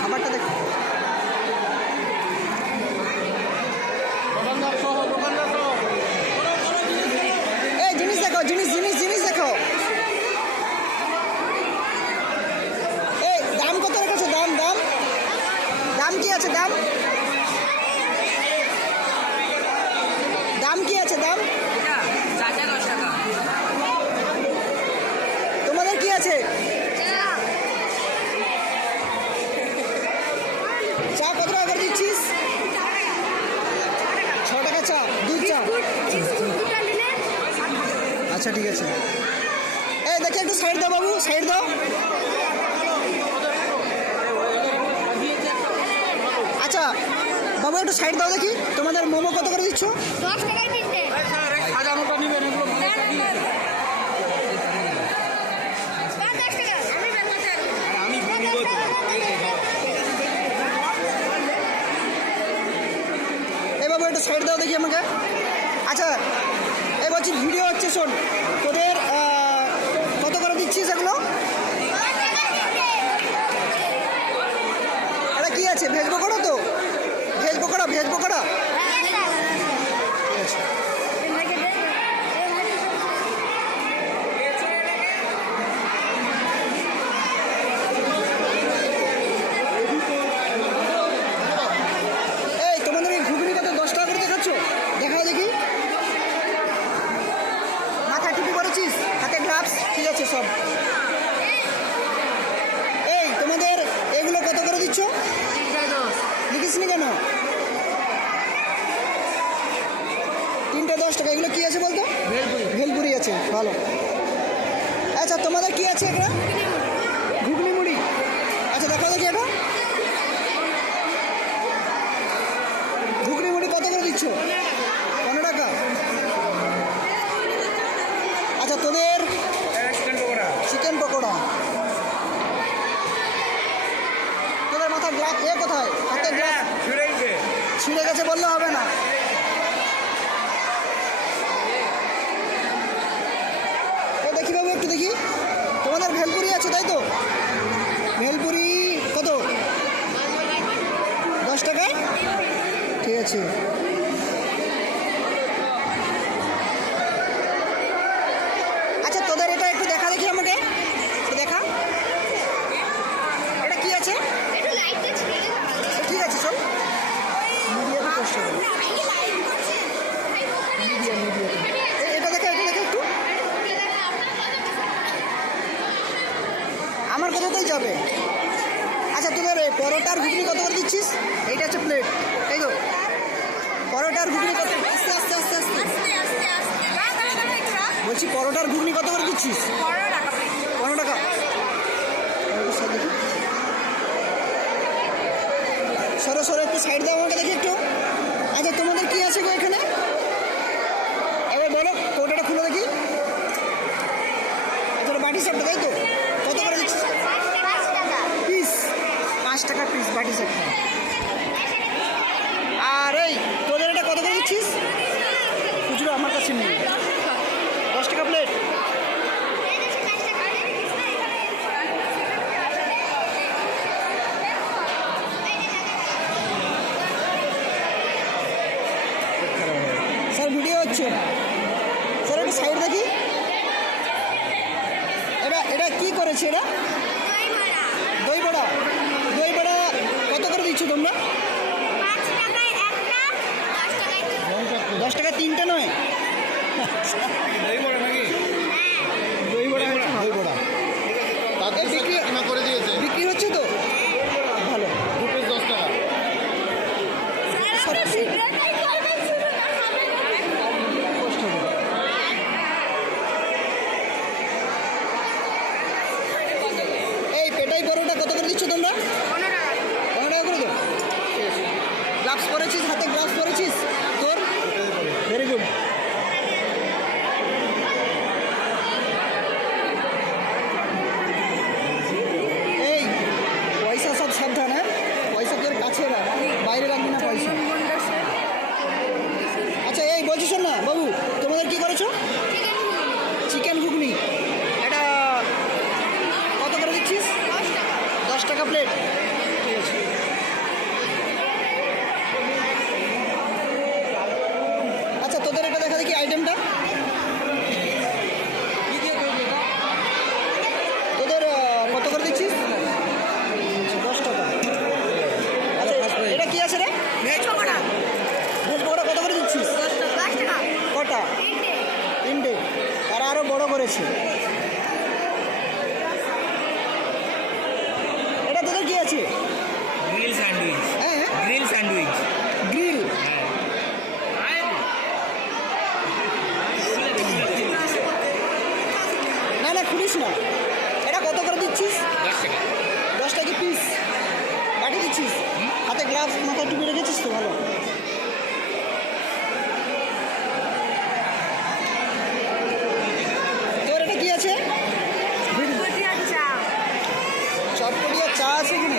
খাবারটা দেখো। এই জিনিস দেখো, জিনিস জিনিস জিনিস দেখো। এই দাম কত রেখেছো? দাম দাম দাম কি আছে? দাম দাম কি আছে? দাম তোমাদের কি আছে? চা কত টাকা করে দিচ্ছিস? 6 টাকা চা, দুধ চা। আচ্ছা ঠিক আছে। এই দেখে একটু সাইড দাও বাবু, সাইড দাও। আচ্ছা বাবু একটু সাইড দাও দেখি। তোমাদের মোমো কত করে দিচ্ছ? 10 টাকায় তিনটে। এই বাবু একটু সাইড দাও দেখি আমাকে। আচ্ছা এই বলছি ভিডিও হচ্ছে, শোন তোদের কত করে দিচ্ছিস এগুলো? এটা কি আছে? ভেজ পকোড়া তো? Veg pakora, veg pakora. এই তোমাদের এই ঘুগনি কত? 10 টাকা করে দেখাচ্ছ? দেখাও দেখি। মাথা টুপি করেছিস, হাতে গ্লাভস, ঠিক আছে সব। এই তোমাদের এগুলো কত করে দিচ্ছ? লিখিস নি কেন? 3টে 10 টাকা। এগুলো কি আছে বলতো? ভেলপুরি আছে, ভালো। আচ্ছা তোমাদের কি আছে এটা? ঘুগনি মুড়ি। আচ্ছা দেখাও দেখি এটা। ঘুগনি মুড়ি কত করে দিচ্ছ? 15 টাকা। আচ্ছা তোদের চিকেন পকোড়া। তোদের মাথা গ্লাস এ কোথায়? হাতে গ্লাস ছিঁড়ে গেছে বললে হবে না। ও দেখি বাবু একটু দেখি। তোমাদের ভেলপুরি আছে তাই তো? ভেলপুরি কত? 10 টাকায়, ঠিক আছে। আচ্ছা তোদের এটা একটু দেখা দেখি আমাকে, দেখা। এটা কি আছে? ঠিক আছে চল। মিডিয়াতে কষ্ট হবে। এটা দেখা, এটা দেখা একটু। আমার কথাতেই যাবে। আচ্ছা তোদের পরোটার ঘুগনি কত করে দিচ্ছিস? এইটা হচ্ছে প্লেট, এই তো। পরোটার ঘুগনি কত? আস্তে আস্তে আস্তে আস্তে বলছি, পরোটার ঘুগনি কত করে দিচ্ছিস? 15 টাকা। সরো সরো একটু সাইড দাও আমাকে দেখি একটু। আচ্ছা তোমাদের কি আছে গো এখানে? এবার বলো, কৌটাটা খুলে দেখি। আচ্ছা বাটি সেটটা তাই তো? কত করে দিচ্ছিস? পিস 5 টাকা পিস বাটি সেটটা। আর এই তোদের এটা কত করে দিচ্ছিস? খুচরো আমার কাছে নেই। 10 টাকা প্লেট। স্যার ভিডিও হচ্ছে স্যার, একটু সাইড দেখি। এটা এটা কি করেছে? এটা দই বড়া। দই বড়া কত করে দিচ্ছ তোমরা? 10 টাকা 3টে নয়? দই বড়া নাকি? দই বড়া, দই বড়া তাদের বিক্রি করে দিয়েছে। বিক্রি হচ্ছে তো ভালো। 10 টাকা। এই পেটাই পরোটা কত করে দিচ্ছ তোমরা? 15 টাকা করে দাও। গ্লাভস পরেছিস, হাতে গ্লাভস পরেছিস তোর? Very good. দোকানটা? তোদের কত করে দিচ্ছিস? 10 টাকা। আচ্ছা এটা কি আছে রে? ভেজ পকোড়া কত করে দিচ্ছিস? 10 টাকা। কটা? 3টে। তারা আরো বড় করেছে। এটা তোদের কি আছে? Grill sandwich. হ্যাঁ গ্রিল স্যান্ডউইচ। গ্রিল। না না খুলিস না। এটা কত করে দিচ্ছিস? 10 টাকা। 10 টাকা পিস। বাটি দিচ্ছিস? হাতে গ্লাভস মাথায় টুপি রেখেছিস তো ভালো। তোর এটা কি আছে? চটপটি আর চা আছে কিনা?